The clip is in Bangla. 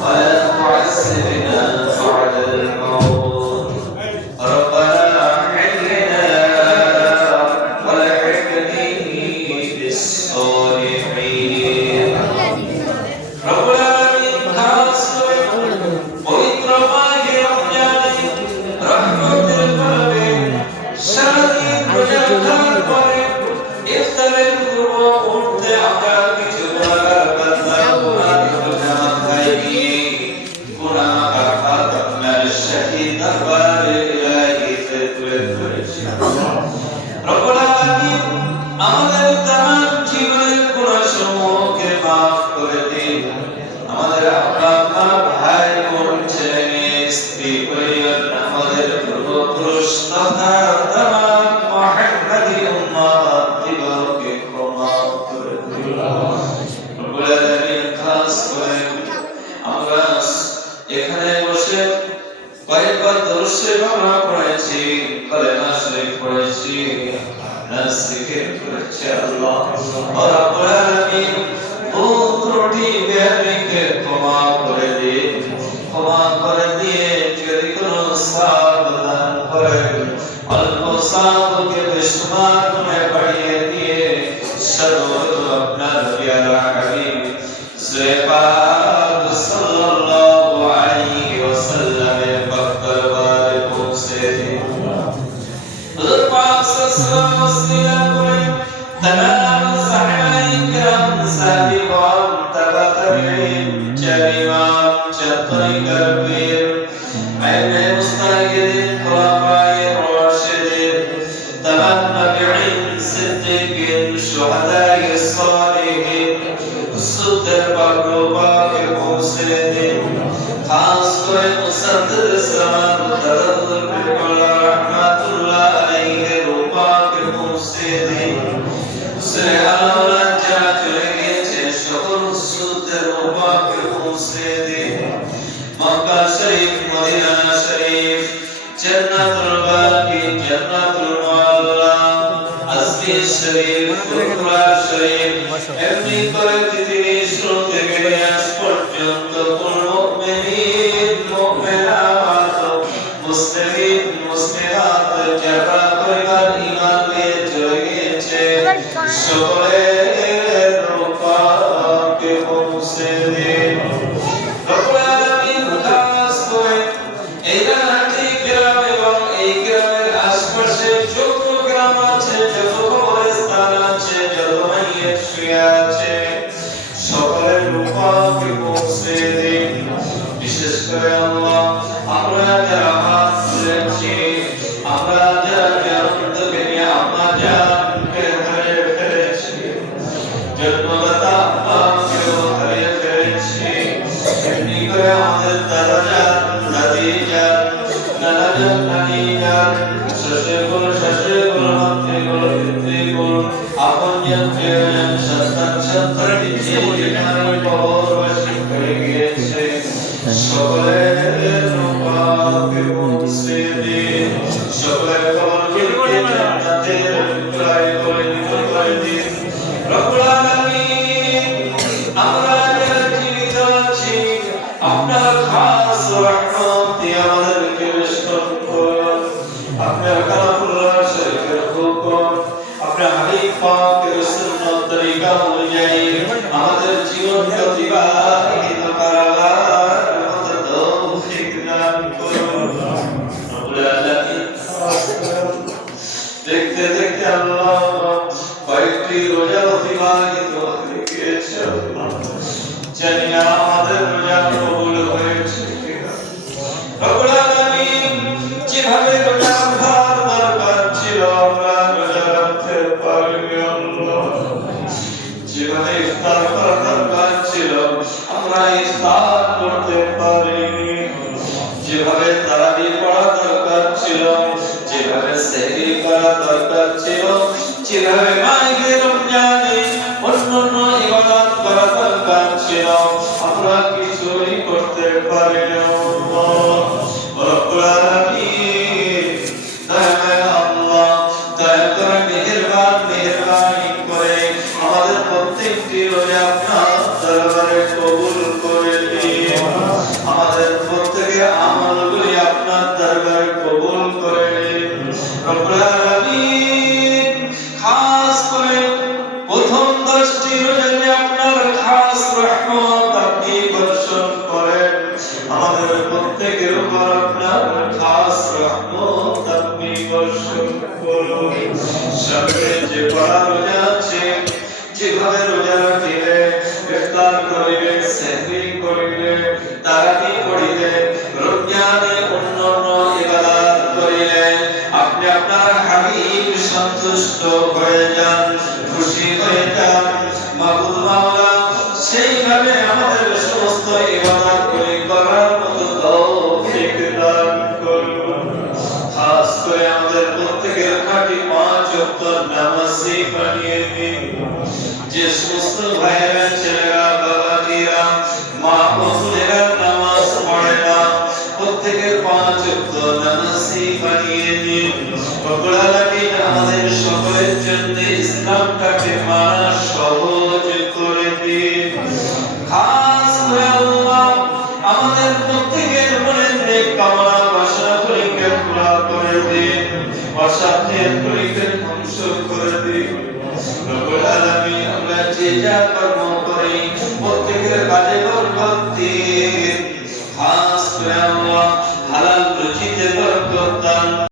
ولا تعذبنا بعد الموت ربنا حلنا والحقني بالصالحين رب العالمين খাস করে পবিত্র মাহে রমজানে রহমতের পর্বে সারাদিন রোজা রাখার পরে ইফতারের পূর্ব মুহূর্তে আমরা কিছু গুনাহগার বান্দা গুনাহগুলো মাথায় নিয়ে গুনাহ আঘাত আপনার শাহী দরবারে ইলাহিতে তুলে ধরেছি রব্বুল আলামিন আমাদের तमाम জীবনের গুনাহসমূহকে maaf করে দিন আমাদের আপনা ভাই বোন ছেলে মেয়ে স্ত্রী পরিবার আমাদের পূর্বপুরুষ তথা तमाम মুহাম্মাদি উম্মাত দিগকে ক্ষমা করে দিন রব্বুল আলামিন খাস করে আমরা এখানে বসে কয়েকবার দরুদ শরীফ আমরা পড়েছি কালেমা শরীফ পড়েছি নাস জিকির করেছি আল্লাহ রাব্বুল আলামিন ভুল ত্রুটি বেয়াদবিকে ক্ষমা করে দিন ক্ষমা করে দিয়ে যদি কোনো সাব দান করেন অল্প সাবকে বেশুমার গুণে বাড়িয়ে দিয়ে সর্বত আপনার প্যারা হাবিব পাক সাল্লাল্লাহু আলাইহি ওয়াসাল্লামের পাক দরবারে পৌঁছে দিন হুজুর পাক সাল্লাল্লাহু আলাইহি করে तमाम साहिबाए किराम साहिबान तबातरीन चरीमान चतरीकर पीर आइने मुस्तागिरीन खुलाफाए राशिदीन तमाम नबीईन सिद्दीकीन शुहदाए सालिहीन सुदर बागोबा के पहुंचे दिन खास করে মুসাদ্দিদ ইসলাম দারুল বিরকালা রাহমাতুল্লাহ আলাইহি রূপা के पहुंचे दिन से आला जाना चले गए সকল সুদের রূপাকে পৌঁছে দিন মক্কা শরীফ মদিনা শরীফ জান্নাতুল বাকি জান্নাতুল মুআল্লা আজমি শরীফ ফুরফুরা শরীফ এমনি করে পৃথিবী শুরু থেকে আজ পর্যন্ত কোন মুমিন মুমিনাত মুসলিম মুসলিমাত যারা পরিবার ঈমান নিয়ে চলে গিয়েছে সকলের রূপাকে পৌঁছে দিন রব্বুল আলামিন খাস করে এই রাতে গ্রাম এবং এই গ্রামের আশেপাশে যত গ্রাম আছে যত কবরস্থান আছে যত মাইয়িত শুয়ে আছে সকলের রূপাকে পৌঁছে দিন বিশেষ করে আল্লাহ আমরা যারা হাত তুলেছি আমরা যারা জানতে নিয়ে আমরা জানকে ধরে ফেলেছি জন্মদাতা আল্লাহকেও হারিয়ে ফেলেছি এমনি করে আমাদের দাদাজান দাদিজান নানাজান নানিজান শ্বশুরগুলো শাশুড়িগুলো মাতৃগুলো পিতৃগুলো আপনজন প্রিয়জন সন্তান সন্তান জীবনের পরবাসী হয়ে গিয়েছে সকলের রূপাকে পৌঁছে দিন সকলের কবরকে জান্নাতের টুকরায় করে দিন রব্বুল আলামিন আমরা যারা জীবিত আছি আপনার খাস রহমতে আমাদেরকে বেষ্টন করুন আপনার কালামুল্লাহ শরীফের হুকুম আপনার হাবিব পাকের সুন্নাত তরিকা অনুযায়ী আমাদের জীবনকে অতিবাহিত করার মতো তৌফিক দান করুন রব্বুল আলামিন দেখতে দেখতে আল্লাহ কয়েকটি রোজা অতিবাহিত হয়ে গিয়েছে জানি না আমাদের রোজা কবুল হয়েছে কিনা রব্বুল আলামিন যেভাবে রোজা রাখার দরকার ছিল আমরা রোজা রাখতে পারিনি আল্লাহ যেভাবে ইফতার করার দরকার ছিল আমরা ইফতার করতে পারিনি যেভাবে তারাবি পড়া দরকার ছিল যেভাবে সেহরি করা দরকার ছিল যেভাবে মাহে রমজানে অন্যান্য ইবাদত করা দরকার ছিল আমরা কিছুই করতে পারিনি রব্বুল আলামিন দয়া আল্লাহ দয়া করে মেহেরবানি করে আমাদের প্রত্যেকটি রোজা আপনার দরবারে কবুল করে নিন তারাবি পড়িলেন, রমজানে অন্যান্য ইবাদত করিলেন, আপনি আপনার হাবিব সন্তুষ্ট হয়ে যান, খুশি হয়ে যান। মাবুদ মাওলা সেইভাবে আমাদের সমস্ত ইবাদত করার মতো তৌফিক দান করুন। খাস করে আমাদের প্রত্যেকের খাঁটি 5 ওয়াক্ত নামাজি বানিয়ে দিন। যে সমস্ত ভাইয়েরা, ছেলেরা, বাবাজিরা, মা বোনেরা নামাজ পড়ে না, প্রত্যেকের 5 ওয়াক্ত নামাজি বানিয়ে দিন। রব্বুল আলামিন আমাদের সকলের জন্য ইসলামটাকে মানা সহজ করে দিন। খাস করে আল্লাহ আমাদের প্রত্যেকের মনের নেক কামনা বাসনাগুলিকে পুরা করে দিন, অসাধ্যগুলিকে ধ্বংস করে দিন। রব্বুল আলামিন আমরা যে যা কর্ম করি প্রত্যেকের কাজে বরকত দিন।